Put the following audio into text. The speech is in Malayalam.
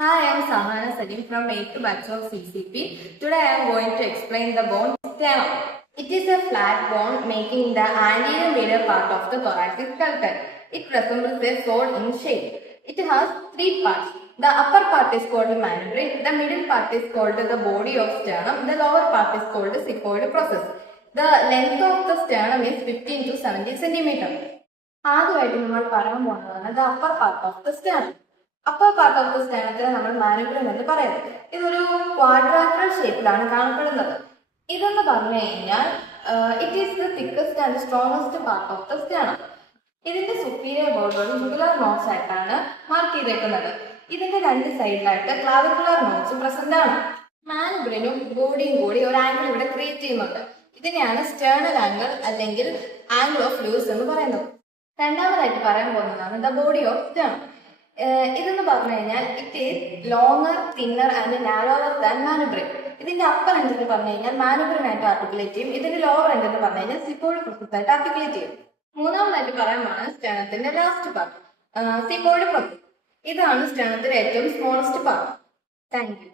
Hi, I am Sahana Salim from 8th batch of CCP. Today I am going to explain the bone sternum. It is a flat bone making the anterior middle part of the thoracic skeleton. It resembles a sword in shape. It has three parts. The upper part is called mandible, the middle part is called the body of sternum, the lower part is called the xiphoid process. The length of the sternum is 15 to 70 centimeter. ആദ്യമായിട്ട് നമ്മൾ പറയാൻ പോകുന്നതാണ് the upper part of the sternum. Upper part of the സ്റ്റേണത്തിനെ നമ്മൾ മാനുബ്രം എന്ന് പറയുന്നത്. ഇതൊരു ക്വാഡ്രാറ്ററൽ ഷേപ്പിലാണ് കാണപ്പെടുന്നത്. ഇതെന്ന് പറഞ്ഞു കഴിഞ്ഞാൽ it is the thickest and strongest part of the sternum. ഇതിന്റെ സുപ്പീരിയർ ബോർഡുകൾ ജുഗുലർ നോട്ട്സ് ആയിട്ടാണ് മാർക്ക് ചെയ്തേക്കുന്നത്. ഇതിന്റെ രണ്ട് സൈഡിലായിട്ട് ക്ലാവിക്കുലർ നോട്ട്സ് പ്രസന്റ് ആണ്. മാനുബ്രനും ബോഡിയും കൂടി ഒരു ആംഗിൾ ഇവിടെ ക്രിയേറ്റ് ചെയ്യുന്നുണ്ട്. ഇതിനെയാണ് സ്റ്റേണൽ ആംഗിൾ അല്ലെങ്കിൽ ആംഗിൾ ഓഫ് ലൂയിസ് എന്ന് പറയുന്നത്. രണ്ടാമതായിട്ട് പറയാൻ പോകുന്നതാണ് ദ ബോഡി ഓഫ് സ്റ്റേണം. ഇതെന്ന് പറഞ്ഞു കഴിഞ്ഞാൽ it is longer thinner and narrower than manubrium. ഇതിന്റെ അപ്പർ എൻഡ് എന്ന് പറഞ്ഞു കഴിഞ്ഞാൽ മാനുബ്രനായിട്ട് ആർട്ടിക്കുലേറ്റ് ചെയ്യും. ഇതിന്റെ ലോവർ എൻഡ് എന്ന് പറഞ്ഞു കഴിഞ്ഞാൽ സിപ്പോയിഡ് പ്രോസസ് ആയിട്ട് ആർട്ടിക്കുലേറ്റ് ചെയ്യും. മൂന്നാമതായിട്ട് പറയാനാണ് സ്റ്റേണത്തിന്റെ ലാസ്റ്റ് പാർട്ട് സിപ്പോയിഡ് പ്രോസസ്. ഇതാണ് സ്റ്റേണത്തിന്റെ ഏറ്റവും സ്മോളസ്റ്റ് പാർട്ട്. Thank you.